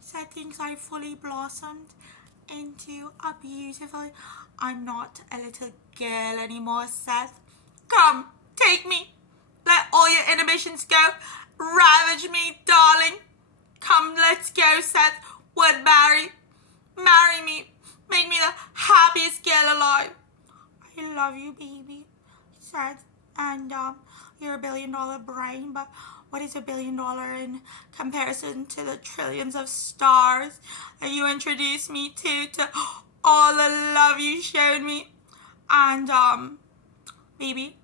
So things I fully blossomed into a beautiful. I'm not a little girl anymore, Seth. Come, take me. Let all your inhibitions go. Ravage me, darling. Come, let's go, Seth. Woodbury. Marry me. Make me the happiest girl alive. I love you, baby. Seth. And you're $1 billion brain, but what is $1 billion in comparison to the trillions of stars that you introduced me to all the love you showed me? And baby,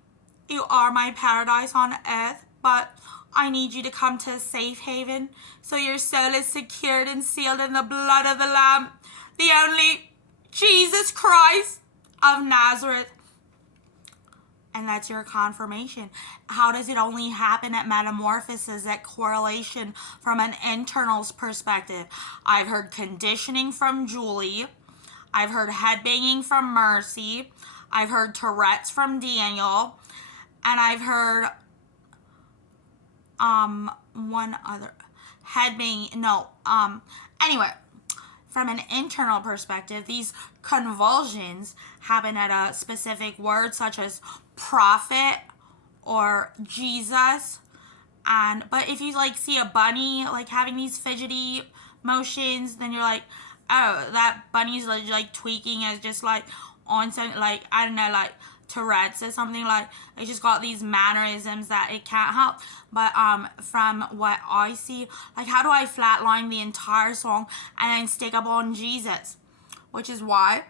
you are my paradise on earth, but I need you to come to a safe haven so your soul is secured and sealed in the blood of the Lamb, the only Jesus Christ of Nazareth. And that's your confirmation. How does it only happen at metamorphosis, at correlation from an internal's perspective? I've heard conditioning from Julie. I've heard headbanging from Mercy. I've heard Tourette's from Daniel. And I've heard one other headbanging. No. Anyway, from an internal perspective, these convulsions happen at a specific word such as prophet or Jesus. But if you like see a bunny like having these fidgety motions, then you're like, oh, that bunny's like tweaking as just like on something like, I don't know, like Tourette's or something. Like it just got these mannerisms that it can't help. But from what I see, like how do I flatline the entire song and then stick up on Jesus? Which is why,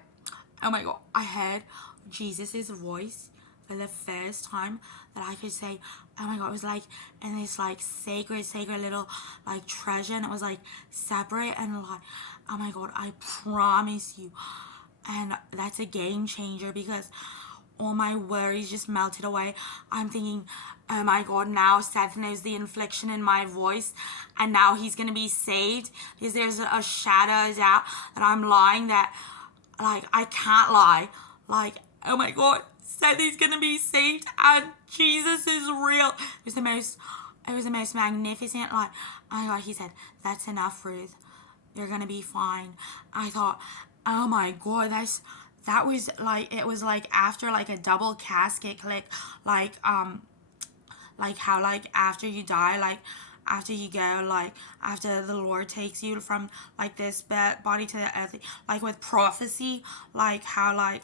oh my god, I heard Jesus's voice for the first time that I could say, oh my god, it was like in this like sacred little like treasure, and it was like separate and like, oh my god, I promise you. And that's a game changer because all my worries just melted away. I'm thinking, oh my god, now Seth knows the inflection in my voice, and now he's gonna be saved because there's a shadow of doubt that I'm lying, that like I can't lie. Like, oh my god, Seth is gonna be saved and Jesus is real. It was the most magnificent, like, oh my god, he said, that's enough, Ruth. You're gonna be fine. I thought, oh my god, that was like, it was like after like a double casket click, like how like after you die, like after you go, like after the Lord takes you from like this body to the earth, like with prophecy, like how like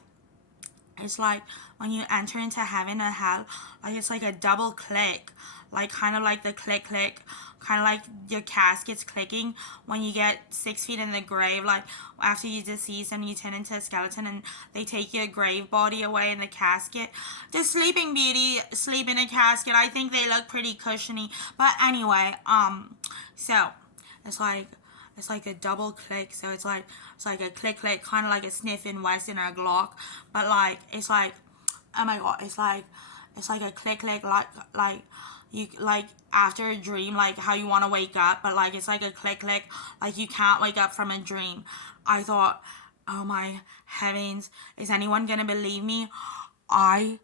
it's like when you enter into heaven or hell, like it's like a double click, like kind of like the click, kind of like your casket's clicking when you get 6 feet in the grave, like after you deceased and you turn into a skeleton and they take your grave body away in the casket. The Sleeping Beauty sleep in a casket. I think they look pretty cushiony, but anyway, so it's like a double click, so it's like a click, kind of like a Sniffin' Wesson or a Glock, but like it's like, oh my god, it's like a click, like you like after a dream, like how you want to wake up, but like it's like a click, like you can't wake up from a dream. I thought, oh my heavens, is anyone gonna believe me? I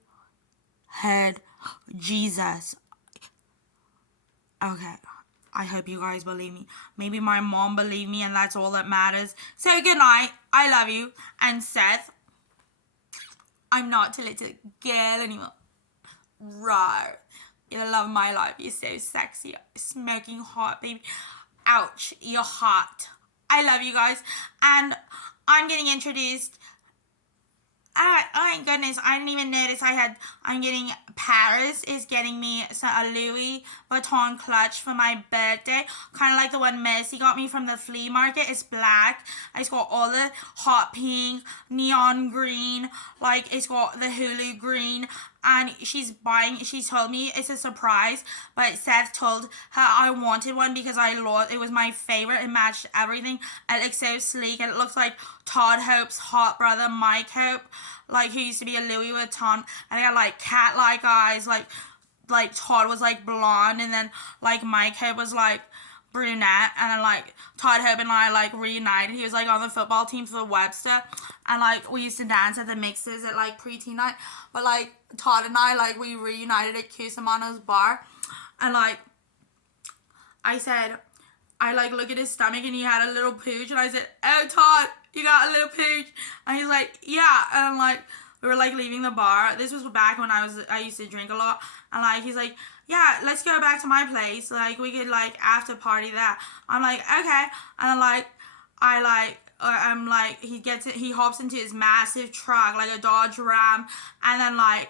heard Jesus. Okay, I hope you guys believe me. Maybe my mom believed me and that's all that matters. So good night. I love you. And Seth, I'm not a little girl anymore. Right. You're the love of my life. You're so sexy. Smoking hot, baby. Ouch. You're hot. I love you guys. And I'm getting introduced. Oh my goodness, I didn't even notice I'm getting, Paris is getting me a Louis Vuitton clutch for my birthday. Kind of like the one Mercy got me from the flea market. It's black. It's got all the hot pink, neon green, like it's got the Hulu green. And she's told me it's a surprise, but Seth told her I wanted one because it was my favorite. It matched everything. It looks so sleek, and it looks like Todd Hope's hot brother, Mike Hope, like who used to be a Louis Vuitton, and they got like cat-like eyes, like Todd was like blonde, and then like Mike Hope was like brunette, and then like Todd Hope and I like reunited. He was like on the football team for Webster, and like we used to dance at the mixes at like preteen night, but like Todd and I, like we reunited at Cusimano's bar, and like I said, I like look at his stomach and he had a little pooch, and I said, "Oh, Todd, you got a little pooch?" And he's like, "Yeah." And I'm like, we were like leaving the bar. This was back when I used to drink a lot, and like he's like, "Yeah, let's go back to my place. Like we could like after party that." I'm like, "Okay," and then like I'm like he hops into his massive truck like a Dodge Ram, and then like.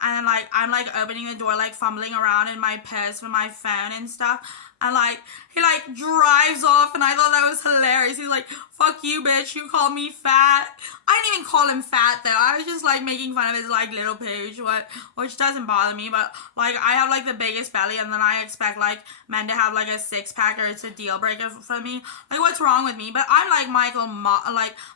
And then, like, I'm, like, opening the door, like, fumbling around in my purse with my phone and stuff. And, like, he, like, drives off, and I thought that was hilarious. He's like, "Fuck you, bitch. You called me fat." I didn't even call him fat, though. I was just, like, making fun of his, like, little pooch, which doesn't bother me. But, like, I have, like, the biggest belly, and then I expect, like, men to have, like, a six-pack, or it's a deal breaker for me. Like, what's wrong with me? But I'm, like,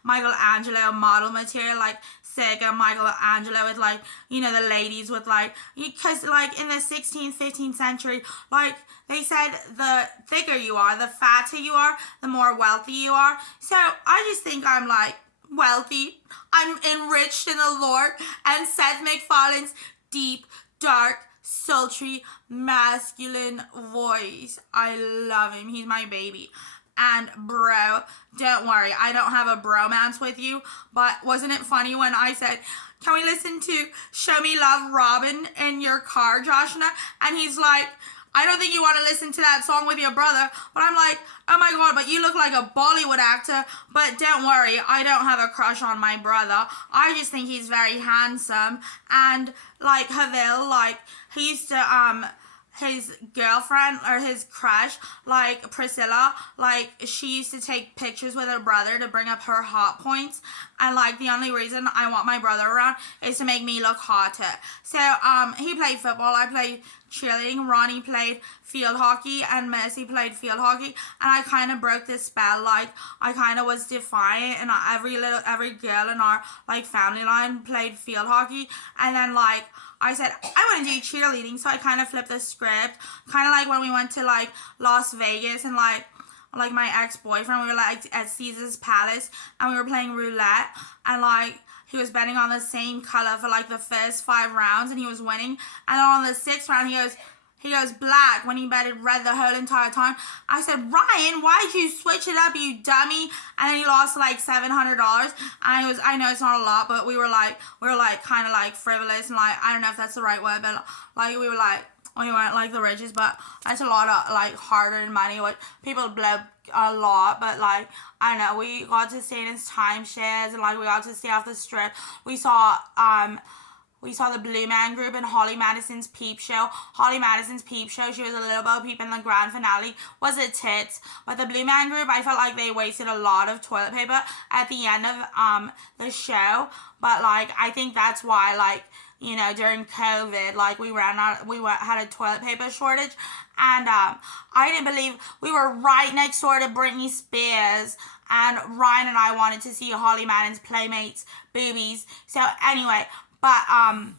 Michelangelo model material, like, sick of Michelangelo with, like, you know, the ladies with, like, because, like, in the 16th, 15th century, like, they said the thicker you are, the fatter you are, the more wealthy you are. So I just think I'm, like, wealthy. I'm enriched in the Lord. And Seth MacFarlane's deep, dark, sultry, masculine voice. I love him. He's my baby. And bro, don't worry, I don't have a bromance with you, but wasn't it funny when I said, "Can we listen to Show Me Love Robin in your car, Joshua?" And he's like, "I don't think you want to listen to that song with your brother." But I'm like, "Oh my God, but you look like a Bollywood actor." But don't worry, I don't have a crush on my brother. I just think he's very handsome. And like Havil, like he used to, his girlfriend or his crush, like Priscilla, like she used to take pictures with her brother to bring up her hot points, and like the only reason I want my brother around is to make me look hotter. So he played football, I played cheerleading, Ronnie played field hockey, and Mercy played field hockey, and I kind of broke this spell. Like I kind of was defiant, and every girl in our like family line played field hockey, and then like I said, I want to do cheerleading, so I kind of flipped the script. Kind of like when we went to, like, Las Vegas and, like my ex-boyfriend, we were, like, at Caesar's Palace, and we were playing roulette, and, like, he was betting on the same color for, like, the first 5 rounds, and he was winning. And then on the 6th round, he goes black when he betted red the whole entire time. I said, "Ryan, why'd you switch it up, you dummy?" And then he lost like $700. And I know it's not a lot, but we were like kind of like frivolous, and like, I don't know if that's the right word, but like we weren't like the richest, but that's a lot of like hard-earned money, which people blow a lot, but like, I don't know, we got to stay in his timeshares, and like we got to stay off the strip. We saw the Blue Man Group in Holly Madison's Peep Show. Holly Madison's Peep Show, she was a little Bo Peep, and the grand finale was a tits. But the Blue Man Group, I felt like they wasted a lot of toilet paper at the end of the show. But like, I think that's why, like, you know, during COVID, like we had a toilet paper shortage, and I didn't believe we were right next door to Britney Spears, and Ryan and I wanted to see Holly Madison's Playmates boobies. So anyway. But, oh,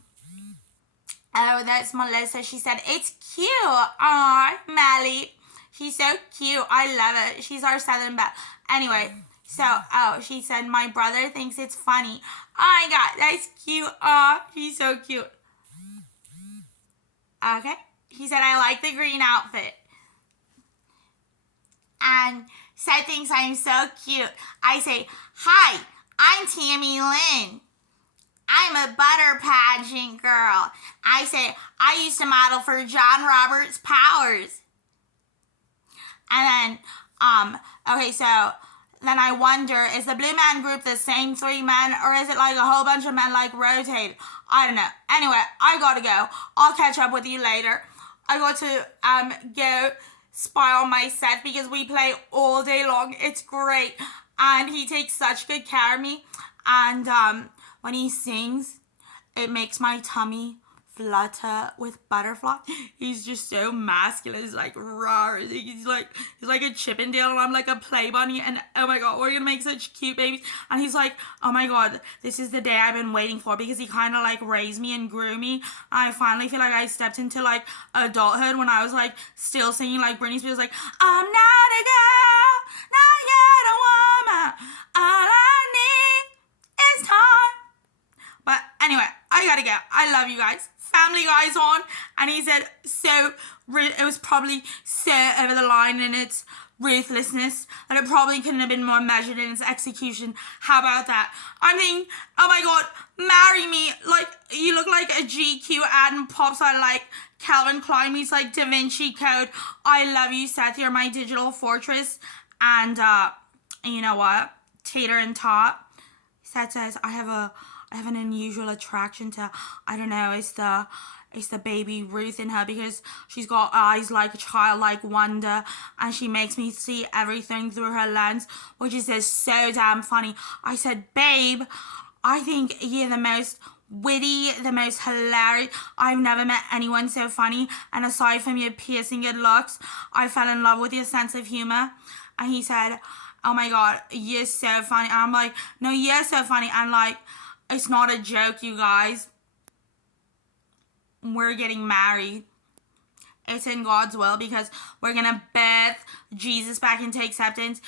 that's Melissa. She said, "It's cute." Aw, Melly. She's so cute. I love it. She's our Southern Belle. Anyway, so, she said, "My brother thinks it's funny." Oh my God, that's cute. Aw, she's so cute. Okay. He said, "I like the green outfit." And Seth thinks I'm so cute. I say, "Hi, I'm Tammy Lynn. I'm a butter pageant girl." I say, "I used to model for John Roberts Powers." And then, okay, so then I wonder, is the Blue Man Group the same 3 men, or is it like a whole bunch of men like rotate? I don't know. Anyway, I gotta go. I'll catch up with you later. I got to go spy on my Seth because we play all day long. It's great. And he takes such good care of me. And when he sings, it makes my tummy flutter with butterfly. He's just so masculine. He's like raw. He's like a Chippendale, and I'm like a play bunny. And oh my God, we're gonna make such cute babies. And he's like, "Oh my God, this is the day I've been waiting for," because he kind of like raised me and grew me. I finally feel like I stepped into like adulthood when I was like still singing like Britney Spears, like, "I'm not a girl, not yet a woman. All I need is time." But anyway, I gotta go. I love you guys. Family Guy's on, and he said it was probably so over the line in its ruthlessness, that it probably couldn't have been more measured in its execution. How about that? I'm thinking, oh my god, marry me. Like, you look like a GQ ad and pops out like Calvin Klein meets like Da Vinci Code. I love you, Seth. You're my digital fortress. And you know what? Tater and Tot. Seth says, I have an unusual attraction to, I don't know, it's the baby Ruth in her, because she's got eyes like a childlike wonder, and she makes me see everything through her lens, which is just so damn funny. I said, babe, I think you're the most witty, the most hilarious. I've never met anyone so funny, and aside from your piercing good looks, I fell in love with your sense of humor. And he said, oh my god, you're so funny. And I'm like, no, you're so funny. And like, it's not a joke, you guys. We're getting married. It's in God's will, because we're going to birth Jesus back into acceptance.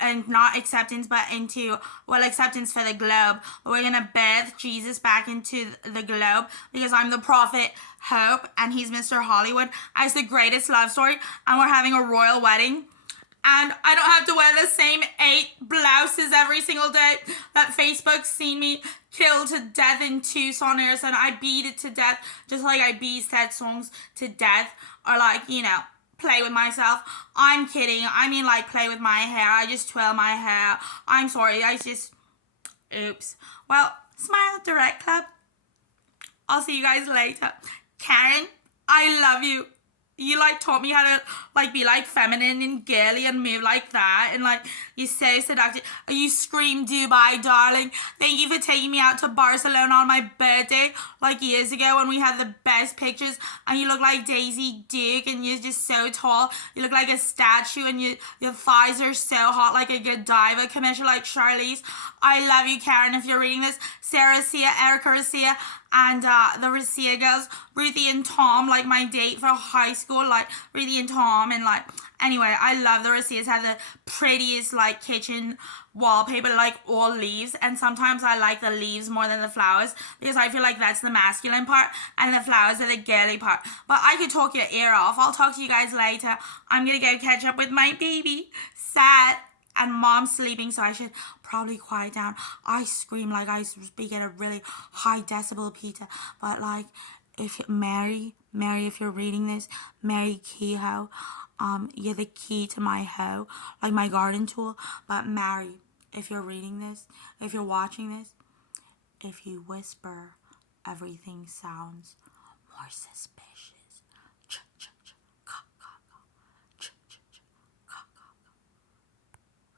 And not acceptance, but into, well, acceptance for the globe. But we're going to birth Jesus back into the globe, because I'm the prophet Hope and he's Mr. Hollywood. It's the greatest love story. And we're having a royal wedding. And I don't have to wear the same 8 blouses every single day that Facebook's seen me kill to death in Tucson, Arizona. I beat it to death, just like I beat sad songs to death. Or like, you know, play with myself. I'm kidding. I mean, like, play with my hair. I just twirl my hair. I'm sorry. Oops. Well, Smile Direct Club. I'll see you guys later. Karen, I love you. You like taught me how to like be like feminine and girly and move like that, and like you're so seductive. You scream Dubai, darling. Thank you for taking me out to Barcelona on my birthday like years ago when we had the best pictures. And you look like Daisy Duke, and you're just so tall. You look like a statue, and your thighs are so hot like a Godiva commercial like Charlize. I love you, Karen. If you're reading this, Sarah Sia, Erica Racia, and the Racia girls, Ruthie and Tom, like my date for high school, like Ruthie and Tom, and like, anyway, I love the Racias. Have the prettiest like kitchen wallpaper, like all leaves, and sometimes I like the leaves more than the flowers, because I feel like that's the masculine part and the flowers are the girly part. But I could talk your ear off. I'll talk to you guys later. I'm gonna go catch up with my baby, Sad, and Mom's sleeping, so I should probably quiet down. I scream like I speak at a really high decibel, Peter. But like, if Mary, if you're reading this, Mary Kehoe, you're the key to my hoe, like my garden tool. But Mary, if you're reading this, if you're watching this, if you whisper, everything sounds more suspicious.